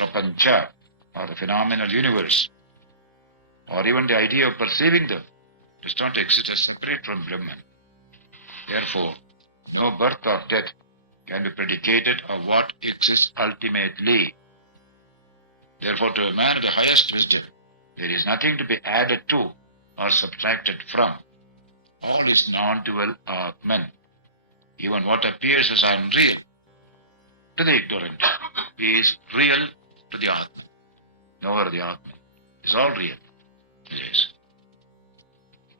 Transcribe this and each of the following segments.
prapancha, or the phenomenal universe, or even the idea of perceiving them, does not exist as separate from Brahman. Therefore, no birth or death can be predicated of what exists ultimately. Therefore, to a man of the highest wisdom, there is nothing to be added to or subtracted from. All is non-dual Atman. Even what appears as unreal to the ignorant is real to the Atman. Nowhere the Atman is all real. Yes.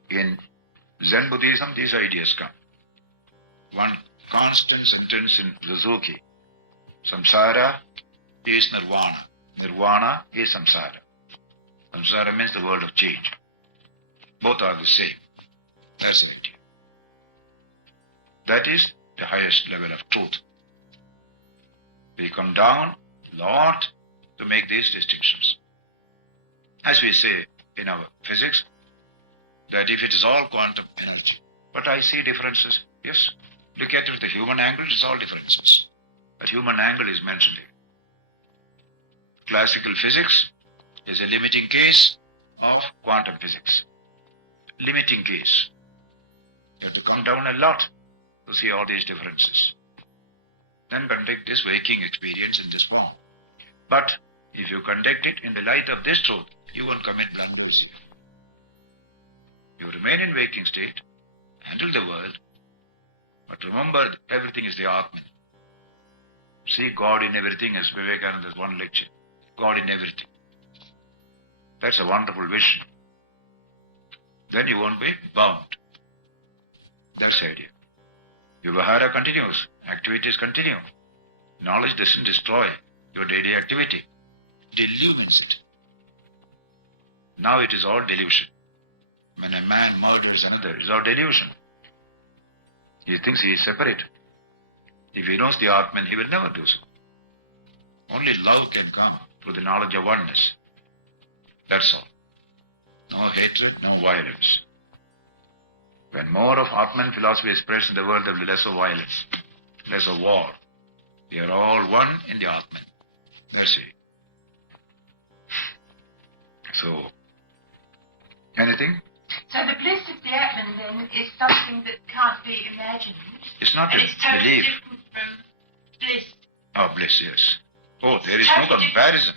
In Zen Buddhism, these ideas come. One constant sentence in Suzuki: samsara is nirvana. Nirvana is samsara. Samsara means the world of change. Both are the same. That's the idea. That is the highest level of truth. We come down a lot to make these distinctions. As we say in our physics, that if it is all quantum energy, but I see differences. Yes, look at it with the human angle, it's all differences. That human angle is mentioned here. Classical physics is a limiting case of quantum physics. Limiting case. You have to come down a lot to see all these differences. Then conduct this waking experience in this form. But if you conduct it in the light of this truth, you won't commit blunders here. You remain in waking state, handle the world, but remember that everything is the Atman. See God in everything, as Vivekananda's one lecture. God in everything. That's a wonderful vision. Then you won't be bound. That's the idea. Vyavahara continues, activities continue. Knowledge doesn't destroy your daily activity. It illumines it. Now it is all delusion. When a man murders another, it is all delusion. He thinks he is separate. If he knows the Atman, he will never do so. Only love can come through the knowledge of oneness. That's all. No hatred, no violence. When more of Atman philosophy is spreads in the world, there will be less of violence, less of war. We are all one in the Atman. That's it. So, anything? So the bliss of the Atman then is something that can't be imagined. It's not and a it's totally belief. different from bliss. Oh, bliss, yes. Oh, there is no comparison.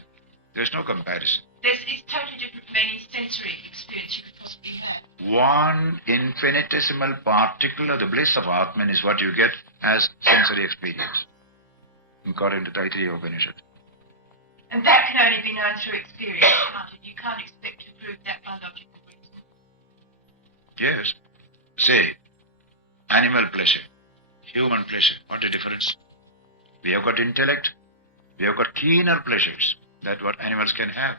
There is no comparison. It's totally different from any sensory experience you could possibly have. One infinitesimal particle of the bliss of Atman is what you get as sensory experience, according to Taittiriya Upanishad. And that can only be known through experience, can't it? You can't expect to prove that by logical reason. Yes. Say, animal pleasure, human pleasure, what a difference. We have got intellect, we have got keener pleasures than what animals can have.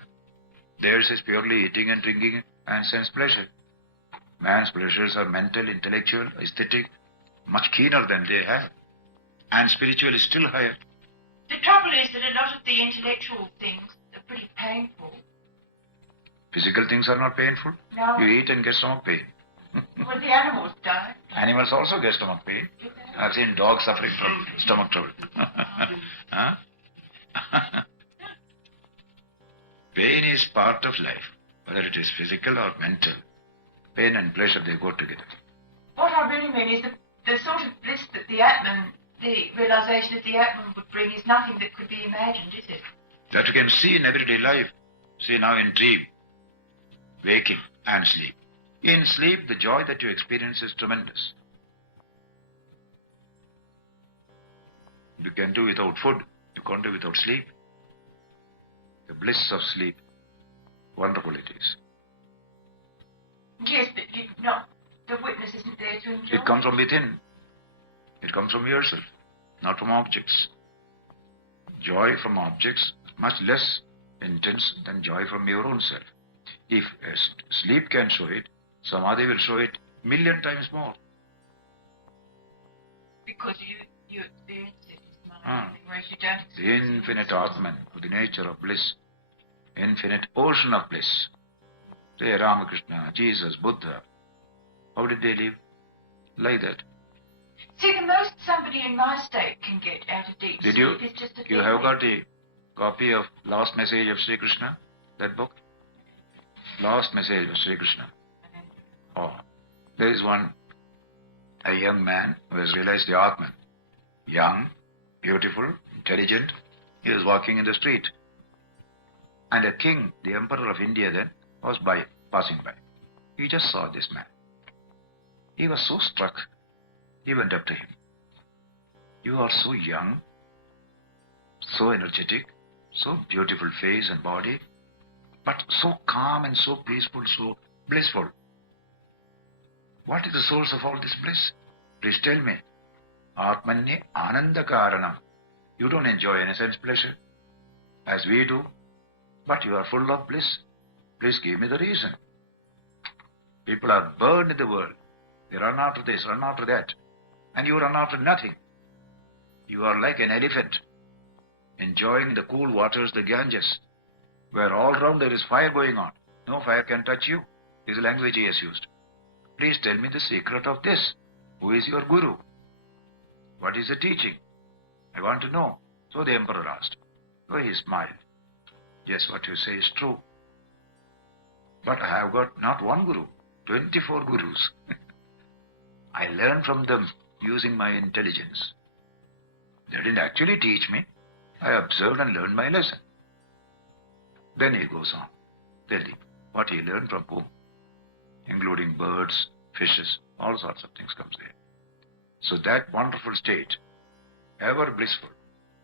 Theirs is purely eating and drinking and sense pleasure. Man's pleasures are mental, intellectual, aesthetic, much keener than they have. And spiritual is still higher. The trouble is that a lot of the intellectual things are pretty painful. Physical things are not painful. No. You eat and get stomach pain. Well, the animals die. Animals also get stomach pain. I've seen dogs suffering from stomach trouble. Huh? Pain is part of life, whether it is physical or mental. Pain and pleasure, they go together. What I really mean is the sort of bliss that the Atman, the realization that the Atman would bring is nothing that could be imagined, is it? That you can see in everyday life. See now in dream, waking and sleep. In sleep, the joy that you experience is tremendous. You can do without food. You can't do without sleep. The bliss of sleep. Wonderful it is. Yes, but the witness isn't there to enjoy. It comes from within. It comes from yourself, not from objects. Joy from objects much less intense than joy from your own self. If sleep can show it, Samadhi will show it 1,000,000 times more. Because you experience it, whereas you don't experience The infinite Atman, the nature of bliss, infinite ocean of bliss. Say Ramakrishna, Jesus, Buddha, how did they live? Like that. See, the most somebody in my state can get out of deep Did sleep you? is just a You have got copy of Last Message of Sri Krishna? That book? Last Message of Sri Krishna. Oh, there is a young man who has realized the Atman. Young, beautiful, intelligent. He was walking in the street. And a king, the emperor of India then, was passing by. He just saw this man. He was so struck. He went up to him. You are so young, so energetic, so beautiful face and body, but so calm and so peaceful, so blissful. What is the source of all this bliss? Please tell me. Atmanye Ananda Karanam. You don't enjoy any sense pleasure, as we do, but you are full of bliss. Please give me the reason. People are burned in the world. They run after this, run after that, and you run after nothing. You are like an elephant, enjoying the cool waters, the Ganges, where all round there is fire going on. No fire can touch you, is the language he has used. Please tell me the secret of this. Who is your guru? What is the teaching? I want to know. So the emperor asked. So he smiled. Yes, what you say is true. But I have got not one guru, 24 gurus. I learned from them using my intelligence. They didn't actually teach me. I observed and learned my lesson. Then he goes on, telling what he learned from whom, including birds, fishes, all sorts of things comes there. So that wonderful state, ever blissful,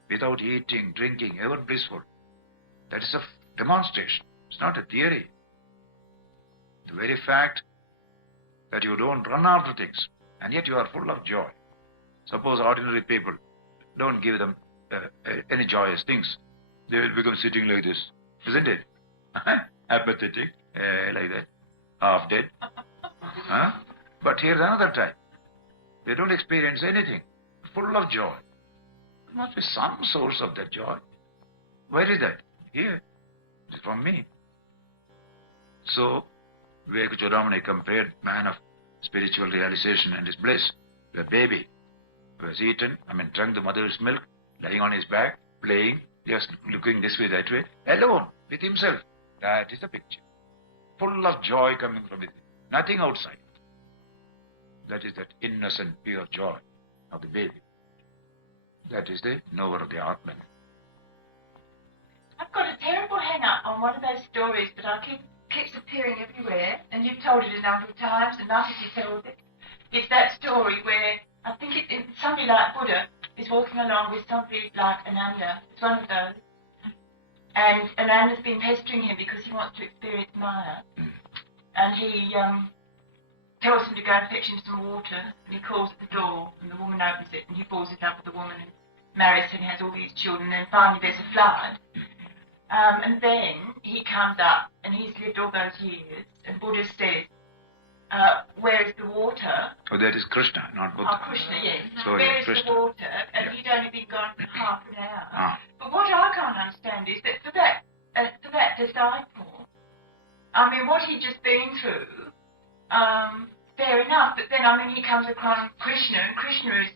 without eating, drinking, ever blissful, that is a demonstration. It's not a theory. The very fact that you don't run after things, and yet you are full of joy. Suppose ordinary people, don't give them any joyous things. They will become sitting like this, isn't it? Apathetic, like that, half dead. Huh? But here's another type. They don't experience anything, full of joy. There must be some source of that joy. Where is that? Here. It's from me. So, Vivekananda compared man of spiritual realization and his bliss to a baby who has drunk the mother's milk, lying on his back, playing, just looking this way, that way, alone, with himself. That is the picture. Full of joy coming from within. Nothing outside. That is that innocent, pure joy of the baby. That is the knower of the Atman. I've got a terrible hang-up on one of those stories that keeps appearing everywhere, and you've told it a number of times, and Marcus tells it. It's that story where I think it's somebody like Buddha is walking along with somebody like Ananda. It's one of those. And Ananda's been pestering him because he wants to experience Maya. And he tells him to go and fetch him some water, and he calls at the door, and the woman opens it, and he falls in love with the woman and marries her and has all these children, and then finally there's a flood. And then he comes up, and he's lived all those years, and Buddha says, where is the water? Oh, that is Krishna, not Buddha. Oh, Krishna, yes. So where is Krishna. the water? And he'd only been gone for half an hour. Ah. But what I can't understand is that for that disciple, I mean, what he'd just been through, fair enough, but then, he comes across Krishna, and Krishna is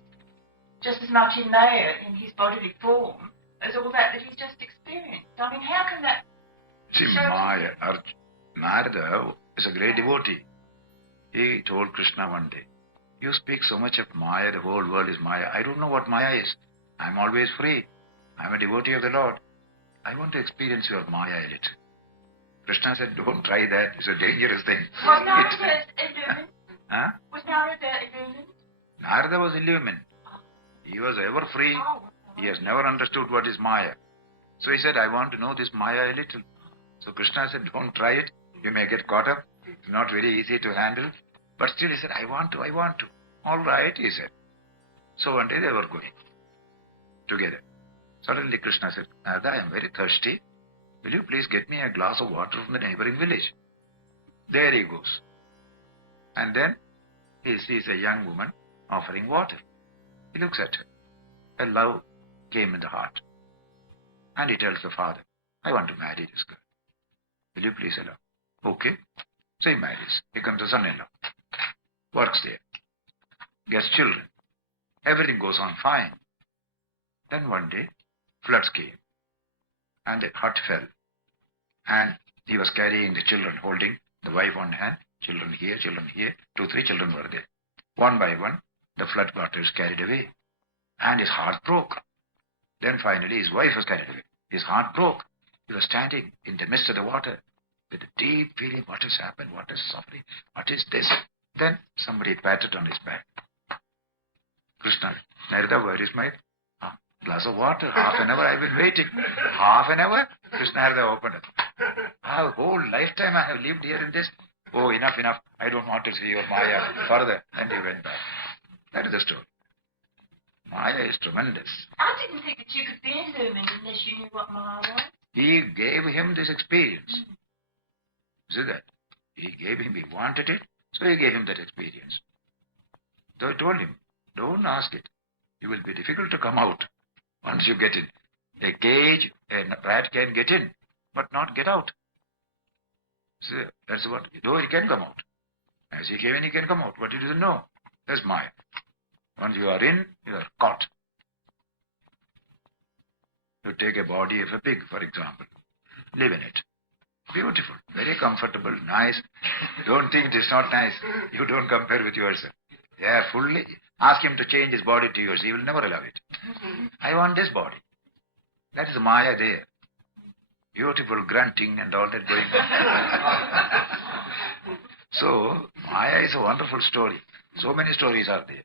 just as much in Maya, in his bodily form, as all that he's just experienced. I mean, how can that... See, Maya, Narada is a great devotee. He told Krishna one day, you speak so much of Maya, the whole world is Maya. I don't know what Maya is. I'm always free. I'm a devotee of the Lord. I want to experience your Maya a little. Krishna said, don't try that. It's a dangerous thing. Was Narada illumined? Huh? Was Narada illumined? Narada was illumined. He was ever free. He has never understood what is Maya. So he said, I want to know this Maya a little. So Krishna said, don't try it. You may get caught up. It's not very easy to handle. But still he said, I want to. All right, he said. So one day they were going together. Suddenly Krishna said, Narada, I am very thirsty. Will you please get me a glass of water from the neighboring village? There he goes. And then he sees a young woman offering water. He looks at her. A love came in the heart. And he tells the father, I want to marry this girl. Will you please allow? Okay. So he marries. He becomes a son-in-law. Works there. Gets children. Everything goes on fine. Then one day, floods came. and the hut fell. And he was carrying the children, holding the wife on hand, children here, 2, 3 children were there. One by one, the flood waters carried away. And his heart broke. Then finally his wife was carried away. His heart broke. He was standing in the midst of the water with a deep feeling, what has happened, what is suffering, what is this? Then somebody patted on his back. Krishna, Narada, where is my glass of water? Half an hour I've been waiting. Half an hour? Krishna Narada opened it. A whole lifetime I have lived here in this. Oh, enough. I don't want to see your Maya further. And he went back. That is the story. Maya is tremendous. I didn't think that you could be illumined unless you knew what Maya was. He gave him this experience. See that? He wanted it, so he gave him that experience. So I told him, don't ask it. It will be difficult to come out once you get in. A cage, a rat can get in, but not get out. See, that's what, though he can come out. As he came in, he can come out, but he doesn't know. That's Maya. Once you are in, you are caught. You take a body of a pig, for example. Live in it. Beautiful, very comfortable, nice. Don't think it is not nice. You don't compare with yourself. Yeah, fully. Ask him to change his body to yours. He will never allow it. I want this body. That is Maya there. Beautiful grunting and all that going on. So, Maya is a wonderful story. So many stories are there.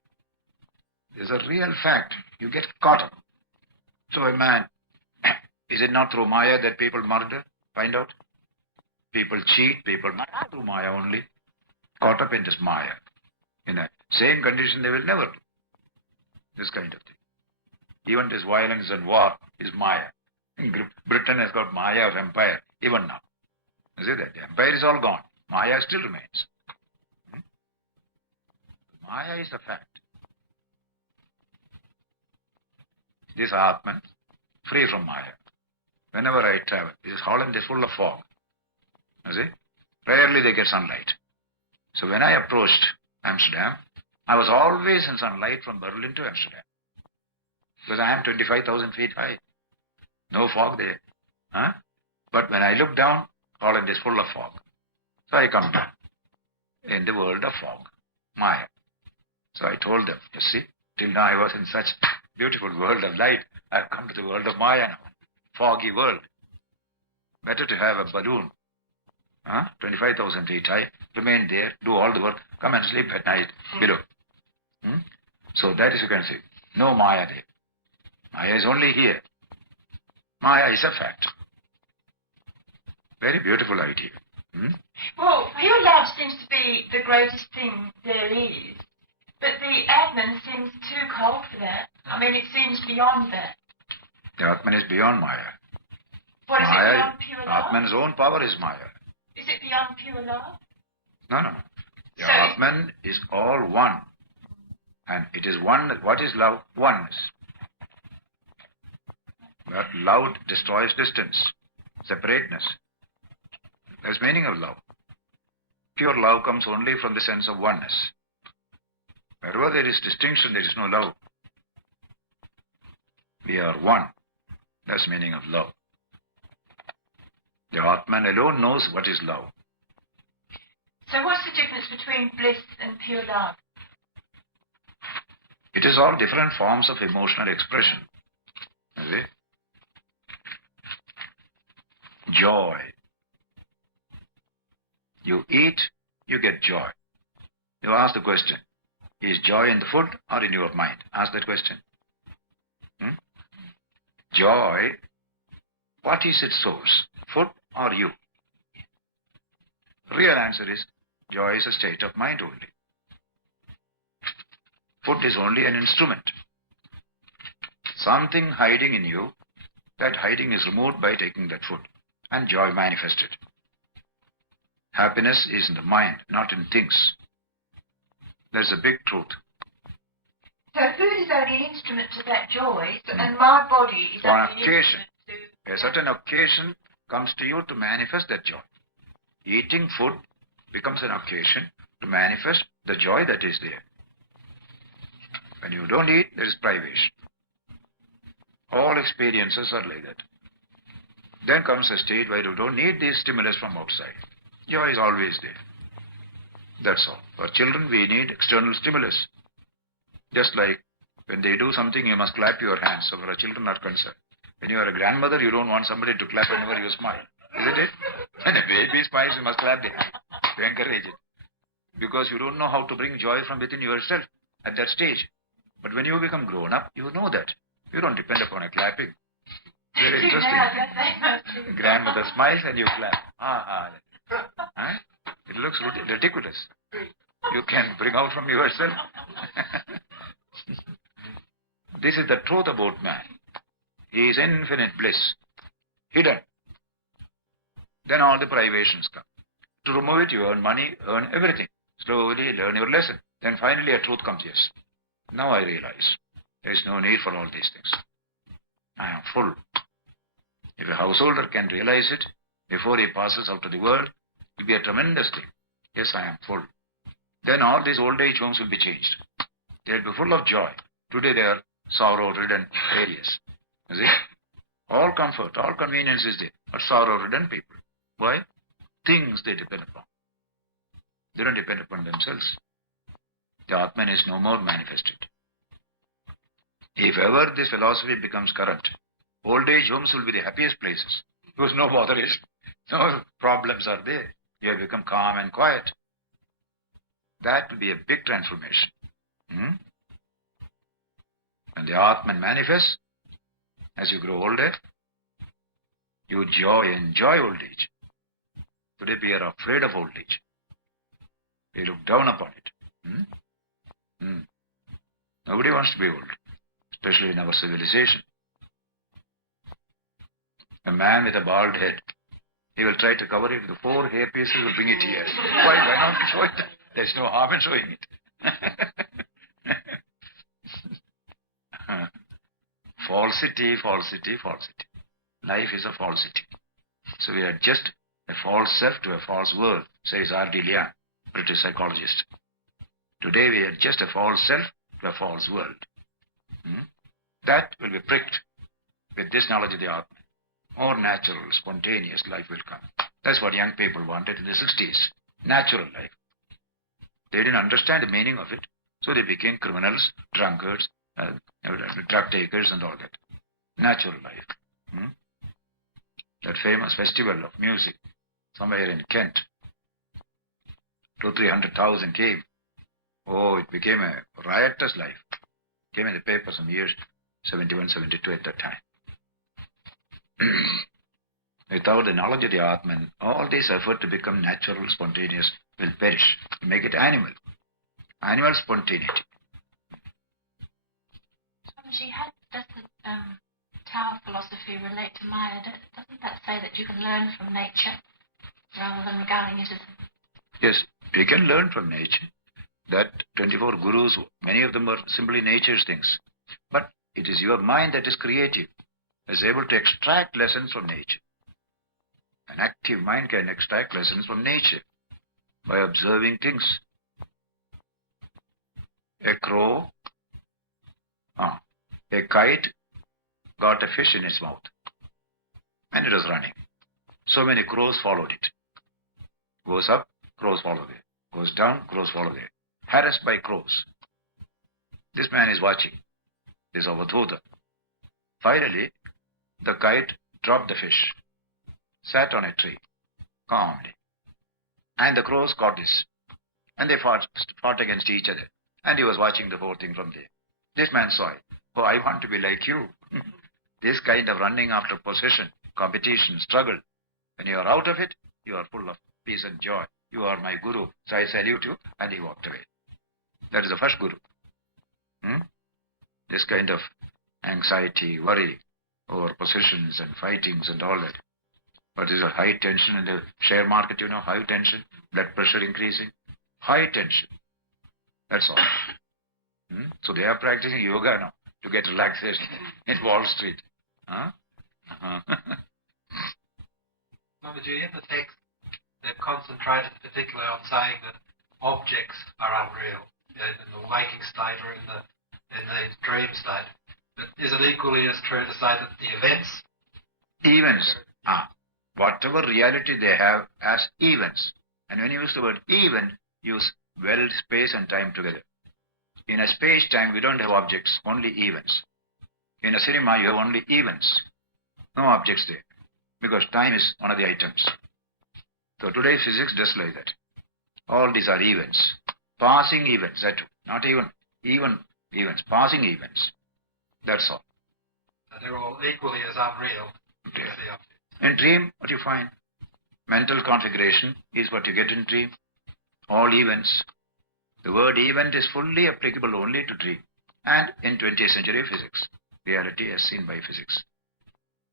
There's a real fact. You get caught up. So a man, is it not through Maya that people murder? Find out. People cheat, people murder through Maya only. Caught up in this Maya. In a sane condition, they will never do this kind of thing. Even this violence and war is Maya. Britain has got Maya of empire, even now. You see that? The empire is all gone. Maya still remains. Maya is the fact. This Atman, free from Maya. Whenever I travel, this Holland is full of fog. You see? Rarely they get sunlight. So when I approached Amsterdam, I was always in sunlight from Berlin to Amsterdam. Because I am 25,000 feet high. No fog there. Huh? But when I look down, Holland is full of fog. So I come down in the world of fog, Maya. So I told them, you see, till now I was in such beautiful world of light. I've come to the world of Maya now. Foggy world. Better to have a balloon, 25,000 feet high, remain there, do all the work, come and sleep at night below. So that is, you can see, no Maya there. Maya is only here. Maya is a fact. Very beautiful idea. Well, pure love seems to be the greatest thing there is. But the Atman seems too cold for that. I mean, it seems beyond that. The Atman is beyond Maya. What is Maya, it, beyond pure love? Atman's own power is Maya. Is it beyond pure love? No. The So Atman is all one. And it is one. What is love? Oneness. But love destroys distance, separateness. That's the meaning of love. Pure love comes only from the sense of oneness. Wherever there is distinction, there is no love. We are one. That's the meaning of love. The Atman alone knows what is love. So what's the difference between bliss and pure love? It is all different forms of emotional expression. You see? Joy. You eat, you get joy. You ask the question, is joy in the food or in your mind? Ask that question. Joy, what is its source? Food or you? Real answer is, joy is a state of mind only. Food is only an instrument. Something hiding in you, that hiding is removed by taking that food, and joy manifested. Happiness is in the mind, not in things. That's a big truth. So food is only an instrument to that joy, and my body is On only an occasion, instrument to... a certain occasion comes to you to manifest that joy. Eating food becomes an occasion to manifest the joy that is there. When you don't eat, there is privation. All experiences are like that. Then comes a state where you don't need this stimulus from outside. Joy is always there. That's all. For children, we need external stimulus. Just like when they do something, you must clap your hands. So for children are concerned. When you are a grandmother, you don't want somebody to clap whenever you smile. Isn't it? When a baby smiles, you must clap the hand to encourage it. Because you don't know how to bring joy from within yourself at that stage. But when you become grown up, you know that. You don't depend upon a clapping. Very interesting. Grandmother smiles and you clap. Huh? It looks ridiculous. You can bring out from yourself. This is the truth about man. He is infinite bliss, hidden. Then all the privations come. To remove it, you earn money, earn everything. Slowly learn your lesson. Then finally a truth comes, yes. Now I realize there is no need for all these things. I am full. If a householder can realize it before he passes out to the world, it will be a tremendous thing. Yes, I am full. Then all these old age homes will be changed. They will be full of joy. Today they are sorrow-ridden areas. You see? All comfort, all convenience is there, but sorrow-ridden people. Why? Things they depend upon. They don't depend upon themselves. The Atman is no more manifested. If ever this philosophy becomes current, old age homes will be the happiest places. Because no bother is, no problems are there. You have become calm and quiet. That will be a big transformation. When the Atman manifests, as you grow older, you enjoy old age. Today we are afraid of old age. We look down upon it. Nobody wants to be old, especially in our civilization. A man with a bald head, he will try to cover it with 4 hair pieces, will bring it here. Why not show it? There's no harm in showing it. Falsity, falsity, falsity. Life is a falsity. So we are just a false self to a false world, says R.D. Lyon, British psychologist. Today we are just a false self to a false world. That will be pricked with this knowledge of the Atman. More natural, spontaneous life will come. That's what young people wanted in the 60s. Natural life. They didn't understand the meaning of it, so they became criminals, drunkards, drug takers and all that. Natural life. That famous festival of music, somewhere in Kent, 200,000-300,000 came. Oh, it became a riotous life. Came in the paper some years, 71, 72 at that time. Without the knowledge of the Atman, all this effort to become natural, spontaneous will perish. Make it animal. Animal spontaneity. Swamiji, how does the Tao philosophy relate to Maya? Doesn't that say that you can learn from nature rather than regarding it as... Yes, we can learn from nature. That 24 gurus, many of them are simply nature's things. But it is your mind that is creative, is able to extract lessons from nature. An active mind can extract lessons from nature by observing things. A crow, a kite got a fish in its mouth and it was running. So many crows followed it. Goes up, crows follow there. Goes down, crows follow there. Harassed by crows. This man is watching. This Avadhuta. Finally, the kite dropped the fish, sat on a tree, calmly. And the crows caught this. And they fought against each other. And he was watching the whole thing from there. This man saw it. Oh, I want to be like you. This kind of running after possession, competition, struggle. When you are out of it, you are full of peace and joy. You are my guru. So I salute you. And he walked away. That is the first guru. This kind of anxiety, worry over possessions and fightings and all that. But is a high tension in the share market, high tension, blood pressure increasing. High tension. That's all. So they are practicing yoga now to get relaxation in Wall Street. Swamiji, in the text, they've concentrated particularly on saying that objects are unreal in the waking state or in the dream state. But is it equally as true to say that the events Whatever reality they have as events. And when you use the word event, use well space and time together. In a space-time, we don't have objects, only events. In a cinema, you have only events, no objects there, because time is one of the items. So today's physics does like that. All these are events, passing events, that too. Not even events, passing events. That's all. So they're all equally as unreal as the object. In dream, what you find? Mental configuration is what you get in dream. All events. The word event is fully applicable only to dream and in 20th century physics. Reality as seen by physics.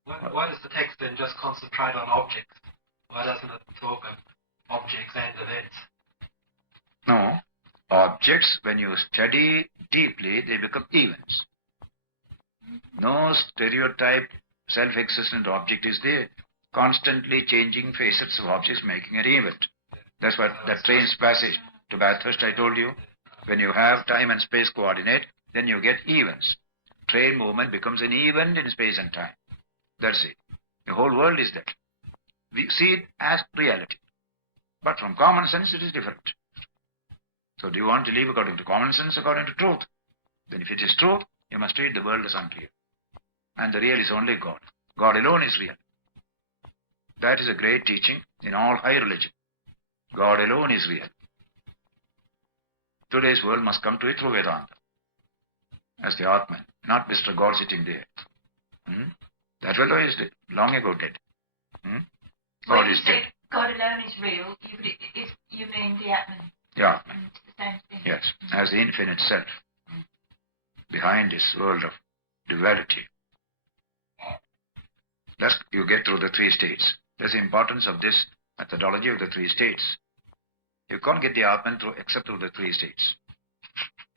Why does the text then just concentrate on objects? Why doesn't it talk of objects and events? No. Objects, when you study deeply, they become events. No stereotype self-existent object is there. Constantly changing facets of objects making an event. That's what that train's passage to Bathurst I told you. When you have time and space coordinate, then you get events. Train movement becomes an event in space and time. That's it. The whole world is that. We see it as reality. But from common sense, it is different. So do you want to live according to common sense, according to truth? Then if it is truth, you must treat the world as unreal. And the real is only God. God alone is real. That is a great teaching in all high religion. God alone is real. Today's world must come to it through Vedanta. As the Atman, not Mr. God sitting there. That fellow is dead, long ago dead. God is dead. God alone is real, you mean the Atman? The Atman. It's the same thing. Yes, as the infinite self. Behind this world of duality. Thus you get through the three states. That's the importance of this methodology of the three states. You can't get the Atman except through the three states.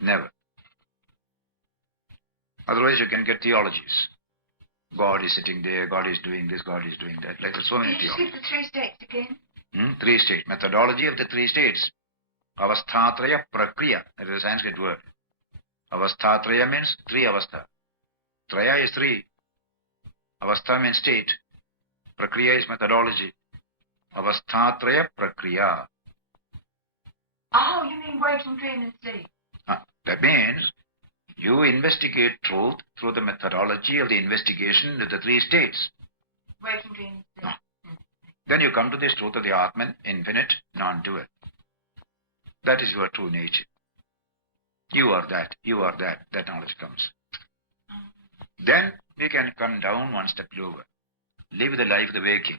Never. Otherwise you can get theologies. God is sitting there, God is doing this, God is doing that. Like so many theologies. Can you give the three states again? Three states. Methodology of the three states. Avasthatraya prakriya. That is a Sanskrit word. Avasthatraya means three avastha. Traya is three. Avastha means state. Prakriya is methodology. Avasthatraya prakriya. Oh, you mean waking, dream and sleep? That means you investigate truth through the methodology of the investigation of the three states. Waking, dream and sleep. Then you come to this truth of the Atman, infinite, non-dual. That is your true nature. You are that, that knowledge comes. Then we can come down one step lower. Live the life of the waking,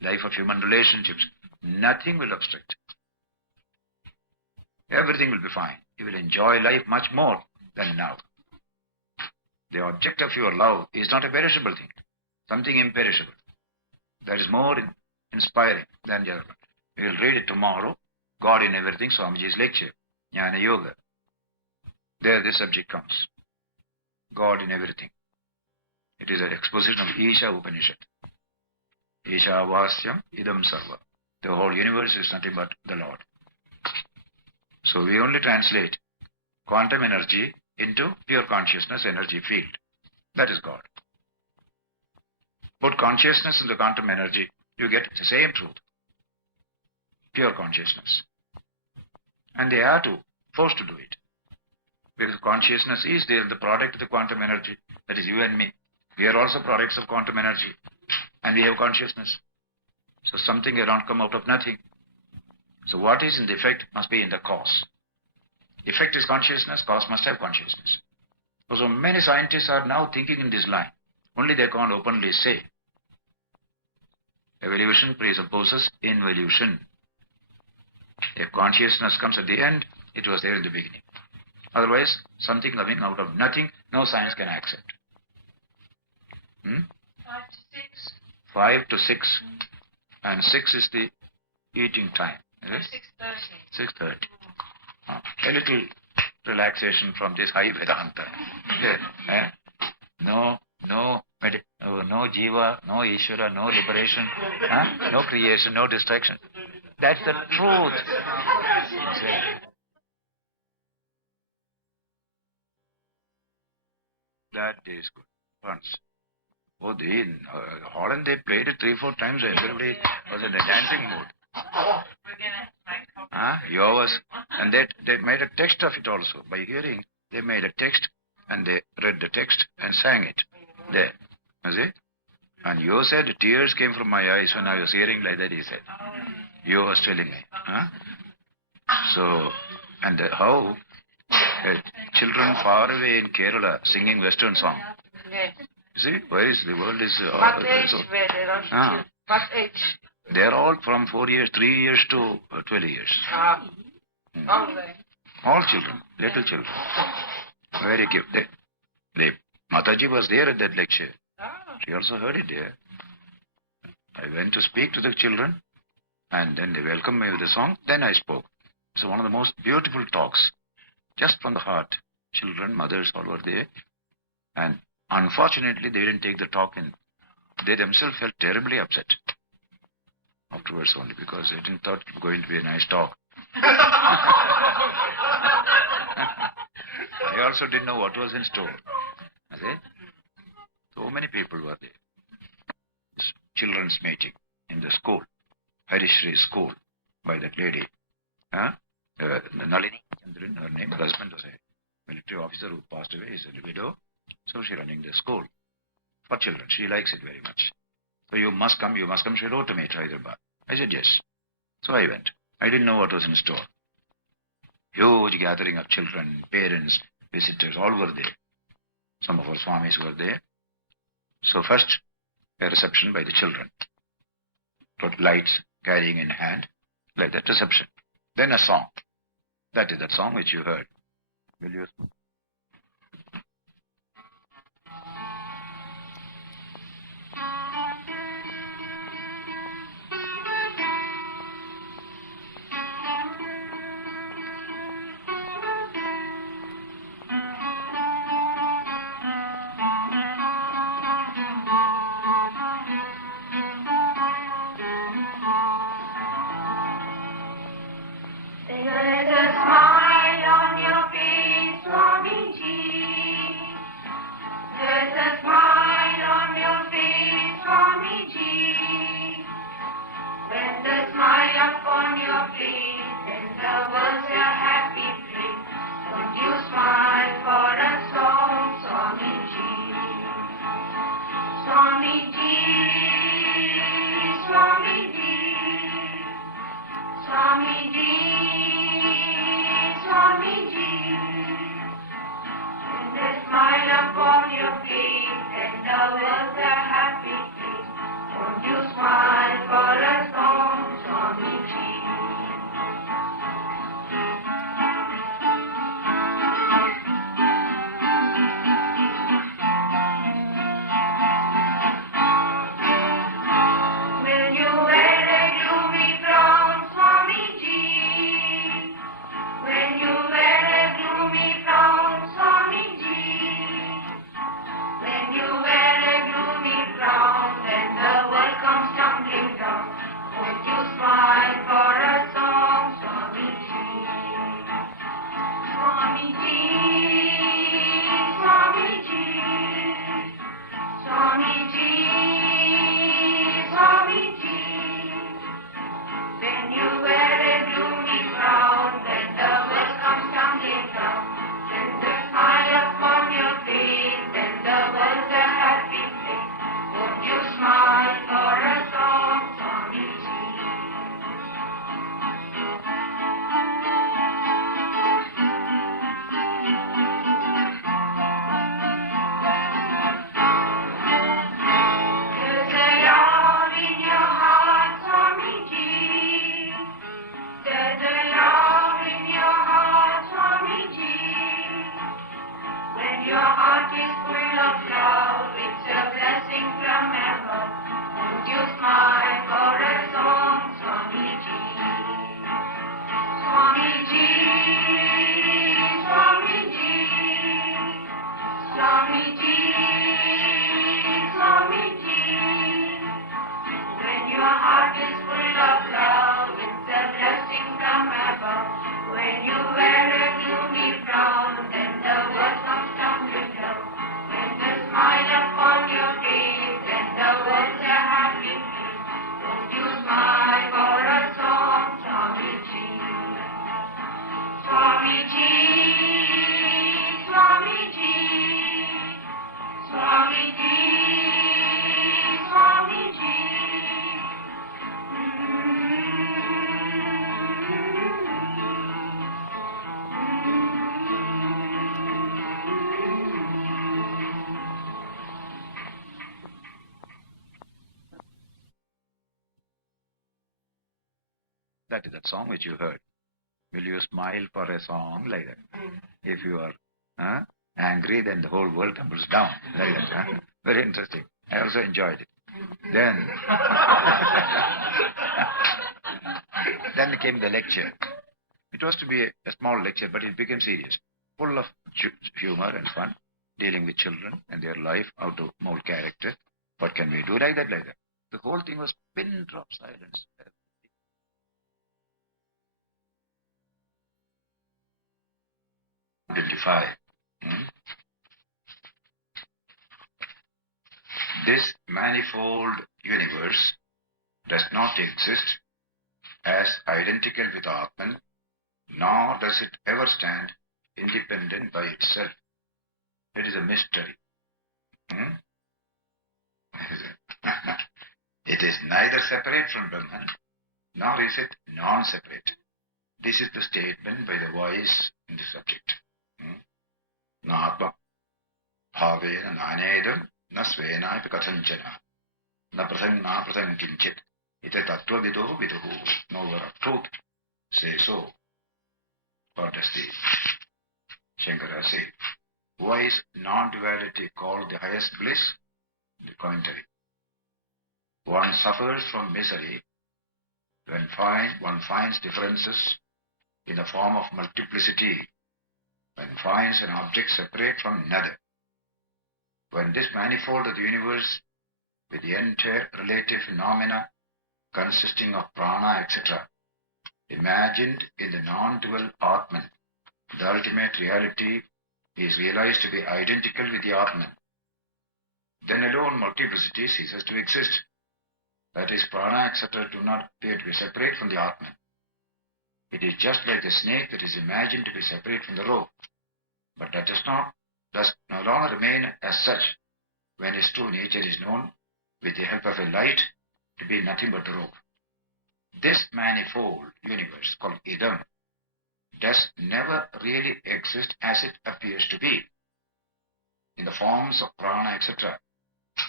life of human relationships. Nothing will obstruct. Everything will be fine. You will enjoy life much more than now. The object of your love is not a perishable thing, something imperishable. That is more inspiring than the other one. We will read it tomorrow. God in Everything, Swamiji's lecture, Jnana Yoga. There this subject comes. God in everything. It is an exposition of Isha Upanishad. Isha Vasyam Idam Sarva. The whole universe is nothing but the Lord. So we only translate quantum energy into pure consciousness energy field. That is God. Put consciousness in the quantum energy, you get the same truth. Pure consciousness. And they are forced to do it. Because consciousness is there, the product of the quantum energy. That is you and me. We are also products of quantum energy. And we have consciousness. So something cannot come out of nothing. So what is in the effect must be in the cause. Effect is consciousness, cause must have consciousness. So many scientists are now thinking in this line. Only they can't openly say. Evolution presupposes involution. If consciousness comes at the end, it was there in the beginning. Otherwise, something coming out of nothing, no science can accept. 5 to 6. 5 to 6. And 6 is the eating time. Is it? 6:30. 6:30. A little relaxation from this high Vedanta. Yeah. No jiva, no Ishvara, no liberation, no creation, no distraction. That's the truth. That is good. Once. Oh, in Holland they played it 3-4 times. Everybody was in a dancing mood. Yours. And they made a text of it also. By hearing, they made a text and they read the text and sang it. There. You see? And you said tears came from my eyes when I was hearing like that, he said. You was telling me. So, and how children far away in Kerala singing Western song. Yes. You see, where is the world is... What age were they? What age? They are all from 4 years, 3 years to 12 years. All right. All children, little children. Very cute. Mataji was there at that lecture. She also heard it there. I went to speak to the children, and then they welcomed me with the song. Then I spoke. It's one of the most beautiful talks, just from the heart. Children, mothers, all were there. And unfortunately, they didn't take the talk in. They themselves felt terribly upset. Afterwards only, because they didn't thought it was going to be a nice talk. They also didn't know what was in store. Okay? So many people were there. This children's meeting in the school, Harishri school, by that lady. Nalini Chandran, her name, her husband was a military officer who passed away. He's a widow. So she's running the school for children. She likes it very much. So you must come. She wrote to me to Hyderabad. I said yes. So I went. I didn't know what was in store. Huge gathering of children, parents, visitors, all were there. Some of our Swamis were there. So first, a reception by the children. Put lights carrying in hand, like that reception. Then a song. That is that song which you heard. Will you? Swamiji, Swamiji, Swamiji, Swamiji. That is that song which you heard. Will you smile for a song like that? If you are angry, then the whole world tumbles down like that. Very interesting. I also enjoyed it. Then, then came the lecture. It was to be a small lecture, but it became serious, full of humor and fun, dealing with children and their life, how to mold character. What can we do like that, like that? The whole thing was pin drop silence. Identify. This manifold universe does not exist as identical with Atman, nor does it ever stand independent by itself. It is a mystery. It is neither separate from Brahman, nor is it non-separate. This is the statement by the wise in the subject. Na atma bhavena nanedam na svenapi kathanchana na prathang kinchit ita tattva vido viduhu. Knower of truth say so. What does the Shankara say? Why is non-duality called the highest bliss? The commentary. One suffers from misery when one finds differences in the form of multiplicity, when finds an object separate from another. When this manifold of the universe, with the entire relative phenomena consisting of prana, etc., imagined in the non-dual Atman, the ultimate reality is realized to be identical with the Atman, then alone multiplicity ceases to exist. That is, prana, etc., do not appear to be separate from the Atman. It is just like the snake that is imagined to be separate from the rope, but that does no longer remain as such when its true nature is known with the help of a light to be nothing but the rope. This manifold universe called Idam does never really exist as it appears to be, in the forms of prana, etc.,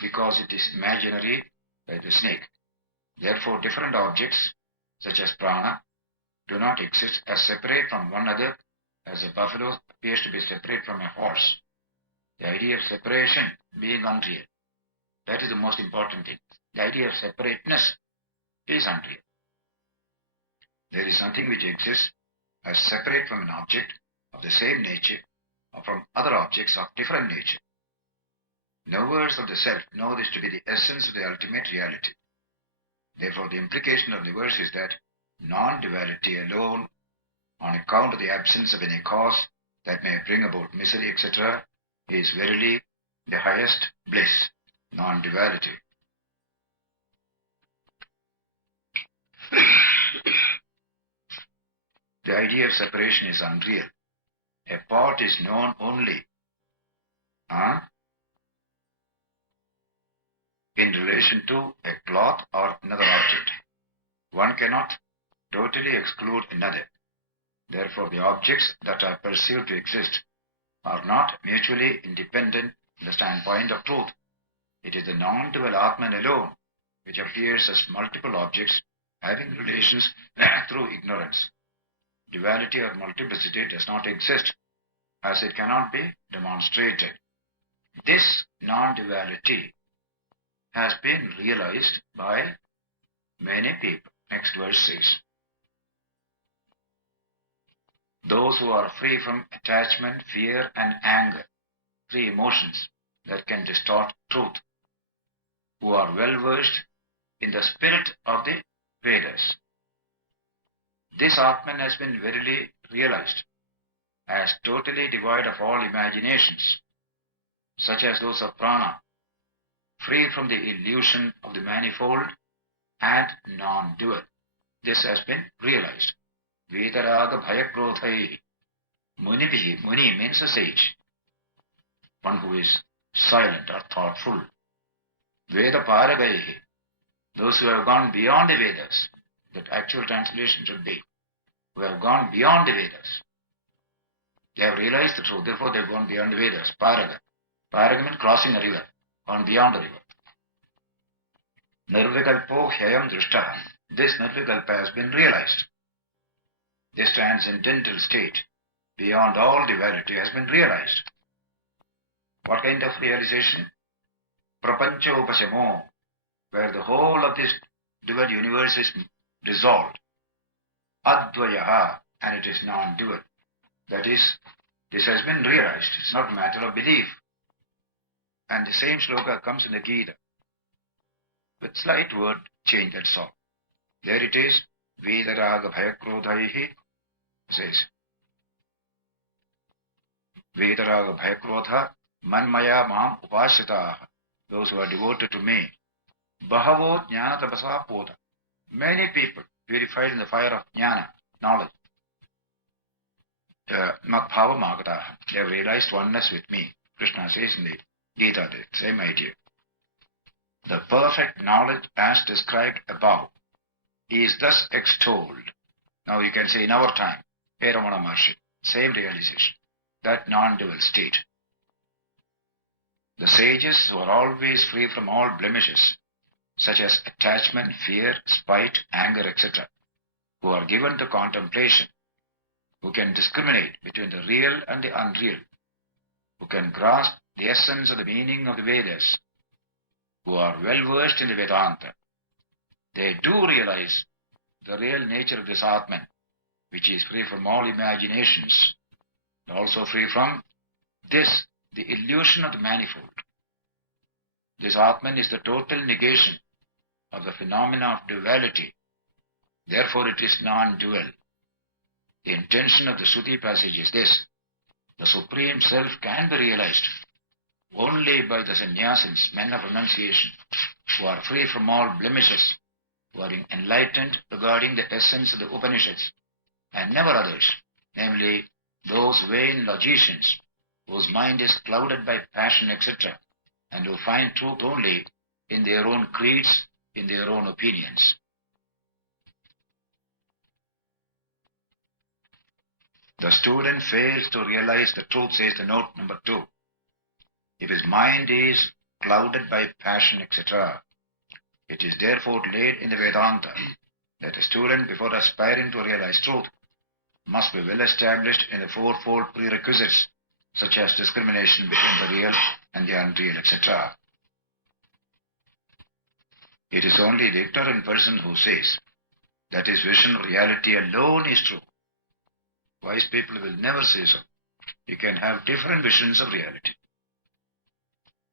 because it is imaginary by the snake. Therefore, different objects, such as prana, do not exist as separate from one another as a buffalo appears to be separate from a horse. The idea of separation being unreal. That is the most important thing. The idea of separateness is unreal. There is something which exists as separate from an object of the same nature or from other objects of different nature. Knowers of the self know this to be the essence of the ultimate reality. Therefore, the implication of the verse is that non-duality alone, on account of the absence of any cause that may bring about misery, etc., is verily the highest bliss, non-duality. The idea of separation is unreal. A part is known only in relation to a cloth or another object. One cannot totally exclude another. Therefore, the objects that are perceived to exist are not mutually independent from the standpoint of truth. It is the non-dual Atman alone which appears as multiple objects having relations through ignorance. Duality or multiplicity does not exist, as it cannot be demonstrated. This non-duality has been realized by many people. Next verse says, those who are free from attachment, fear and anger, three emotions that can distort truth, who are well versed in the spirit of the Vedas. This Atman has been verily realized as totally devoid of all imaginations, such as those of prana, free from the illusion of the manifold and non-dual. This has been realized. Vedaraga bhayakrodhai. Munibihi, Muni means a sage, one who is silent or thoughtful. Veda Paragaihi, those who have gone beyond the Vedas, that actual translation should be, who have gone beyond the Vedas. They have realized the truth, therefore they have gone beyond the Vedas. Paraga. Paraga means crossing a river, gone beyond the river. Nirvikalpo hyayam drishta. This Nirvikalpa has been realized. This transcendental state, beyond all duality, has been realized. What kind of realization? Prapancha upasamo, where the whole of this dual universe is dissolved. Advayaha, and it is non-dual. That is, this has been realized. It's not a matter of belief. And the same shloka comes in the Gita, with slight word change, that's all. There it is, Vedaraga Bhayakrodhaihi, says, Vedaraga Bhayakrodha, Manmaya Mam Upashyataha, those who are devoted to me. Bahavo Jnana Tapasa Poda, many people purified in the fire of Jnana, knowledge. Bhava Magataha, they have realized oneness with me. Krishna says in the Gita, the same idea. The perfect knowledge as described above is thus extolled. Now you can say in our time, Hey Ramana Maharshi, same realization, that non-dual state. The sages who are always free from all blemishes, such as attachment, fear, spite, anger, etc., who are given to contemplation, who can discriminate between the real and the unreal, who can grasp the essence of the meaning of the Vedas, who are well versed in the Vedanta, they do realize the real nature of this Atman, which is free from all imaginations, and also free from this, the illusion of the manifold. This Atman is the total negation of the phenomena of duality. Therefore it is non-dual. The intention of the Shruti passage is this: the Supreme Self can be realized only by the sannyasins, men of renunciation, who are free from all blemishes, who are enlightened regarding the essence of the Upanishads, and never others, namely those vain logicians whose mind is clouded by passion, etc., and who find truth only in their own creeds, in their own opinions. The student fails to realize the truth, says the note number 2. If his mind is clouded by passion, etc., it is therefore laid in the Vedanta that a student, before aspiring to realize truth, must be well established in the fourfold prerequisites, such as discrimination between the real and the unreal, etc. It is only the ignorant person who says that his vision of reality alone is true. Wise people will never say so. You can have different visions of reality.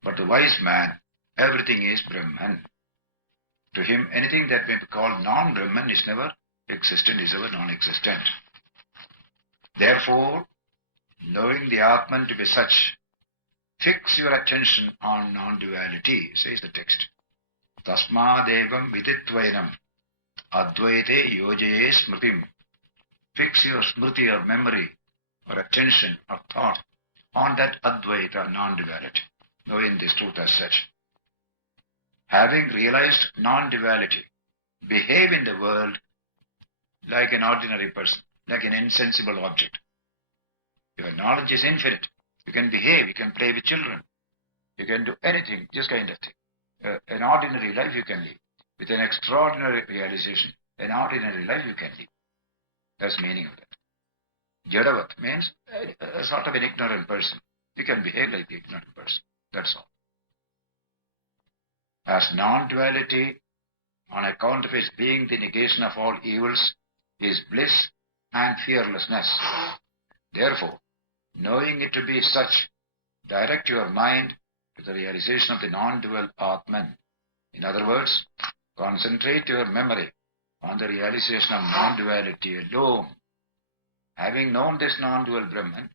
But the wise man, everything is Brahman. To him, anything that may be called non-Brahman is never existent, is ever non-existent. Therefore, knowing the Atman to be such, fix your attention on non-duality, says the text. Tasmadevam viditvainam advaite yojaye smritim. Fix your smriti or memory or attention or thought on that advaita, non-duality, knowing this truth as such. Having realized non-duality, behave in the world like an ordinary person, like an insensible object. Your knowledge is infinite. You can behave, you can play with children, you can do anything, just kind of thing. An ordinary life you can live. With an extraordinary realization, an ordinary life you can live. That's the meaning of that. Jadavat means a sort of an ignorant person. You can behave like the ignorant person. That's all. As non-duality, on account of its being the negation of all evils, is bliss and fearlessness. Therefore, knowing it to be such, direct your mind to the realization of the non-dual Atman. In other words, concentrate your memory on the realization of non-duality alone. Having known this non-dual Brahman,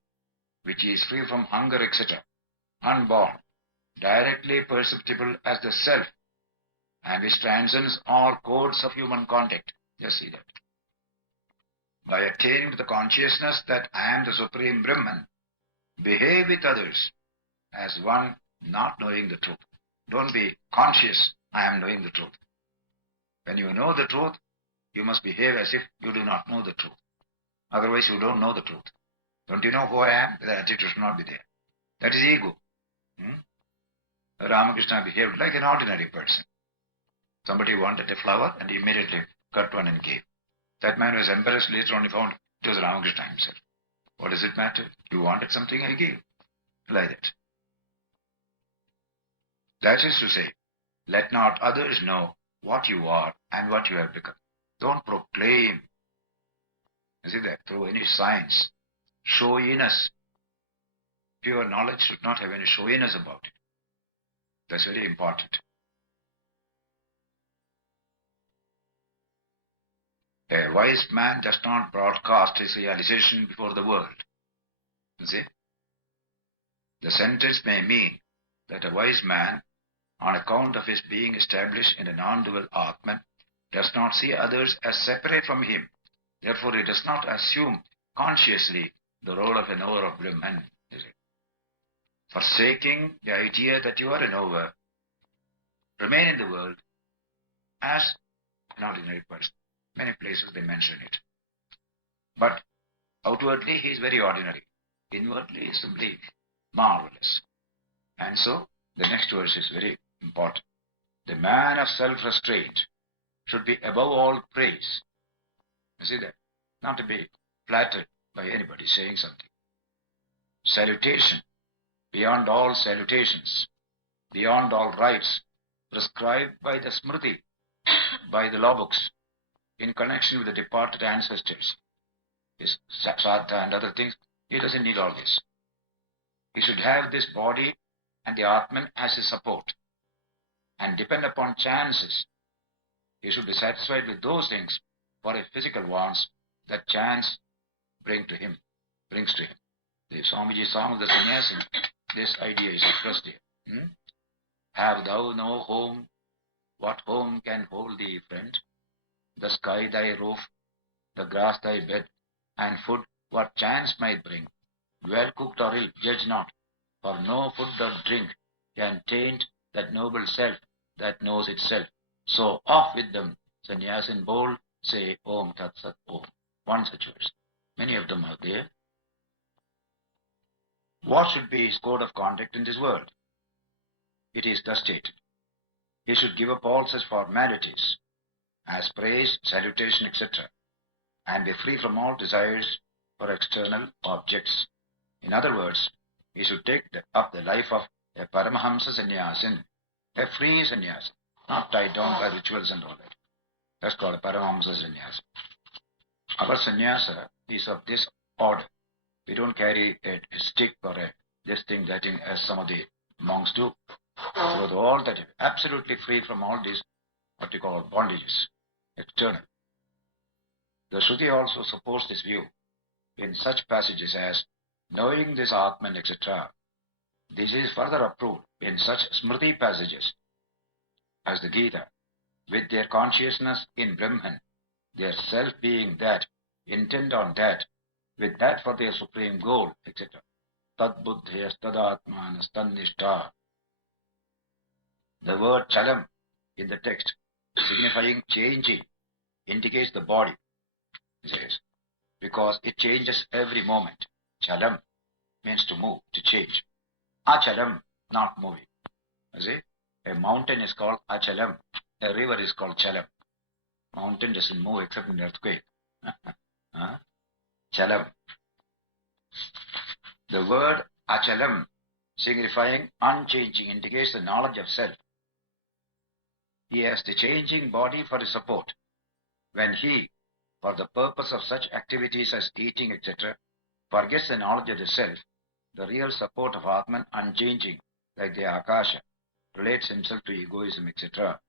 which is free from hunger, etc., unborn, directly perceptible as the self, and which transcends all codes of human contact. Just see that. by attaining to the consciousness that I am the Supreme Brahman, behave with others as one not knowing the truth. Don't be conscious, I am knowing the truth. When you know the truth, you must behave as if you do not know the truth. Otherwise, you don't know the truth. Don't you know who I am? That attitude should not be there. That is ego. Ramakrishna behaved like an ordinary person. Somebody wanted a flower and he immediately cut one and gave. That man was embarrassed. Later on he found it was Ramakrishna himself. What does it matter? You wanted something, I gave. Like that. That is to say, let not others know what you are and what you have become. Don't proclaim. You see that? Through any signs. Showiness. Pure knowledge should not have any showiness about it. That's very important. A wise man does not broadcast his realization before the world. You see? The sentence may mean that a wise man, on account of his being established in a non-dual Atman, does not see others as separate from him. Therefore, he does not assume consciously the role of a knower of Brahman. Forsaking the idea that you are a knower, remain in the world as an ordinary person. Many places they mention it. But outwardly he is very ordinary. Inwardly he is simply marvelous. And so the next verse is very important. The man of self-restraint should be above all praise. You see that? Not to be flattered by anybody saying something. Salutation, beyond all salutations, beyond all rights, prescribed by the Smriti, by the law books, in connection with the departed ancestors, his sadhana and other things, he doesn't need all this. He should have this body and the Atman as his support and depend upon chances. He should be satisfied with those things for his physical wants that chance brings to him. The Swamiji song of the Sannyasin, this idea is expressed here. Have thou no home? What home can hold thee, friend? The sky thy roof, the grass thy bed, and food what chance might bring. Well cooked or ill, judge not, for no food or drink can taint that noble self that knows itself. So off with them, Sannyasin bold, say Om Tat Sat Om. One such verse. Many of them are there. What should be his code of conduct in this world? It is thus stated. He should give up all such formalities as praise, salutation, etc., and be free from all desires for external objects. In other words, he should take up the life of a Paramahamsa Sannyasin, a free Sannyasin, not tied down by rituals and all that. That's called a Paramahamsa Sannyasa. Our sannyasa is of this order. We don't carry a stick or this thing, that thing, as some of the monks do. So all that, absolutely free from all these, what we call bondages, external. The Shruti also supports this view in such passages as, knowing this Atman, etc. This is further approved in such Smriti passages as the Gita, with their consciousness in Brahman, their self being that, intent on that, with that for their supreme goal, etc. Tad buddhyas tadatmanas tannishta. The word chalam in the text, signifying changing, indicates the body, it says, because it changes every moment. Chalam means to move, to change. Achalam, not moving. You see, a mountain is called achalam, a river is called chalam. Mountain doesn't move except in earthquake. Chalam. The word achalam, signifying unchanging, indicates the knowledge of self. He has the changing body for his support. When he, for the purpose of such activities as eating, etc., forgets the knowledge of the self, the real support of Atman, unchanging, like the Akasha, relates himself to egoism, etc.